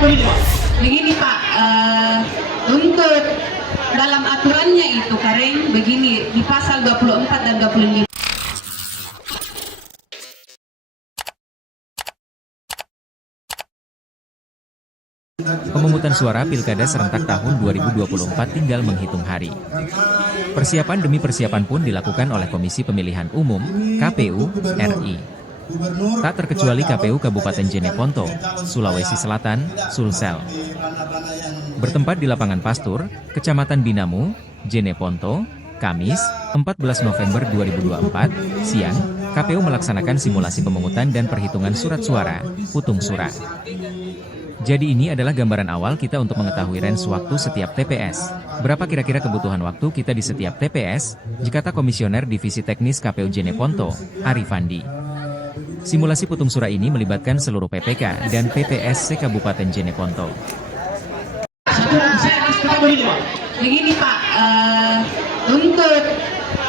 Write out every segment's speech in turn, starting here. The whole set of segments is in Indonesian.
Begini Pak, untuk dalam aturannya itu Kareng begini di pasal 24 dan 25. Pemungutan suara Pilkada serentak tahun 2024 tinggal menghitung hari. Persiapan demi persiapan pun dilakukan oleh Komisi Pemilihan Umum, KPU, RI. Tak terkecuali KPU Kabupaten Jeneponto, Sulawesi Selatan, Sulsel. Bertempat di lapangan Pastur, Kecamatan Binamu, Jeneponto, Kamis, 14 November 2024, siang, KPU melaksanakan simulasi pemungutan dan perhitungan surat suara, putung surat. Jadi ini adalah gambaran awal kita untuk mengetahui range waktu setiap TPS. Berapa kira-kira kebutuhan waktu kita di setiap TPS, dikata Komisioner Divisi Teknis KPU Jeneponto, Arifandi. Simulasi putung suara ini melibatkan seluruh PPK dan PPS se-Kabupaten Jeneponto. Begini Pak, untuk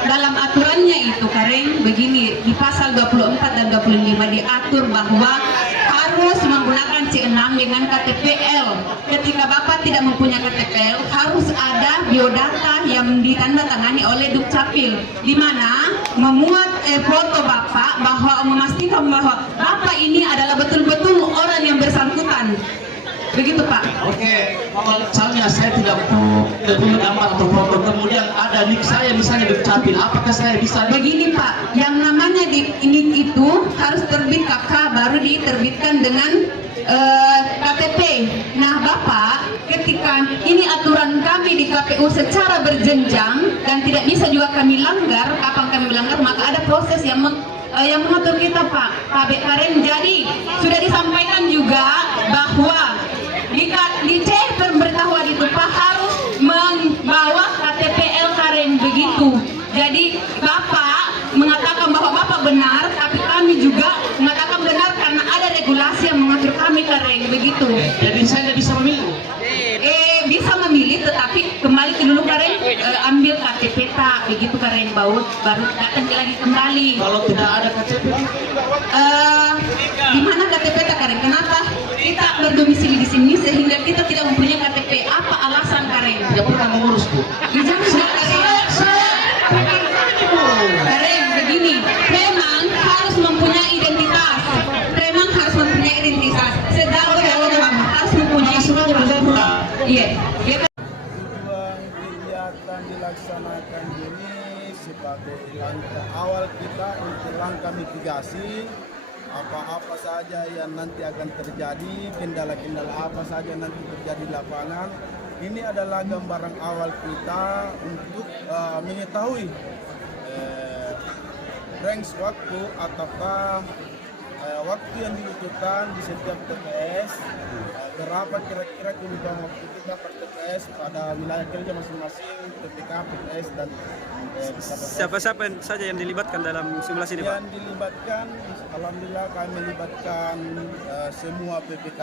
dalam aturannya itu Kareng begini di pasal 24 dan 25 diatur bahwa harus menggunakan C6 dengan KTPL. Ketika Bapak tidak mempunyai KTPL, harus ada biodata yang ditandatangani oleh Dukcapil, di mana memuat foto Bapak bahwa memastikan bahwa Bapak ini adalah betul-betul orang yang bersangkutan. Begitu Pak. Oke, kalau misalnya saya tidak punya gambar atau foto, kemudian ada nik saya misalnya Dukcapil, apakah saya bisa? Begini Pak, yang namanya nik itu harus terbit KK baru diterbitkan dengan KTP. Nah Bapak, ketika ini aturan kami di KPU secara berjenjang dan tidak bisa juga kami langgar, kapan kami melanggar maka ada proses yang mengatur kita Pak Kareng. Jadi sudah disampaikan juga bahwa di C pemberitahuan itu Pak harus membawa KTPL Kareng begitu. Jadi Bapak mengatakan bahwa Bapak benar, tapi kami juga mengatakan benar karena ada regulasi yang mengatur kami Kareng begitu. Jadi saya tidak bisa memilih. Bisa memilih, tetapi kembali ke dulu Kareng, ambil KTP tak begitu Kareng baru datang lagi kembali. Kalau tidak ada KTP, di mana KTP tak Kareng? Kenapa kita berdomisili di sini sehingga kita tidak mempunyai KTP? Apa alasan Kareng? tidak pernah mengurus Bu. Kareng begini, memang harus mempunyai identitas. Memang harus mempunyai identitas. Sedangkan harus mempunyai iya. Kegiatan dilaksanakan ini sebagai langkah awal kita untuk langkah mitigasi apa-apa saja yang nanti akan terjadi, kendala-kendala apa saja nanti terjadi di lapangan. Ini adalah gambaran awal kita untuk mengetahui range waktu ataukah waktu yang dibutuhkan di setiap TPS, berapa kira-kira kebutuhan waktu kita per TPS pada wilayah kerja masing-masing, PPK, PPS, dan Siapa-siapa saja yang dilibatkan dalam simulasi ini Pak? Yang dilibatkan, alhamdulillah kami melibatkan semua PPK,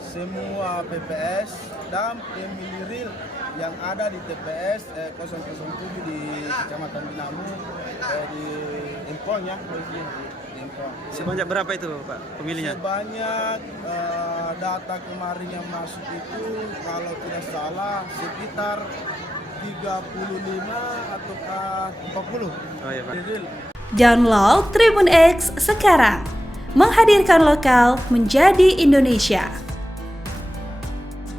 semua PPS, dan pemilih real yang ada di TPS 007 di Kecamatan Binamu, di Impong ya, di Impong. Sebanyak berapa itu Pak pemilihnya? Sebanyak data kemarin yang masuk itu kalau tidak salah sekitar 35 atau 40. Oh iya Pak. Download Tribun X sekarang, menghadirkan lokal menjadi Indonesia.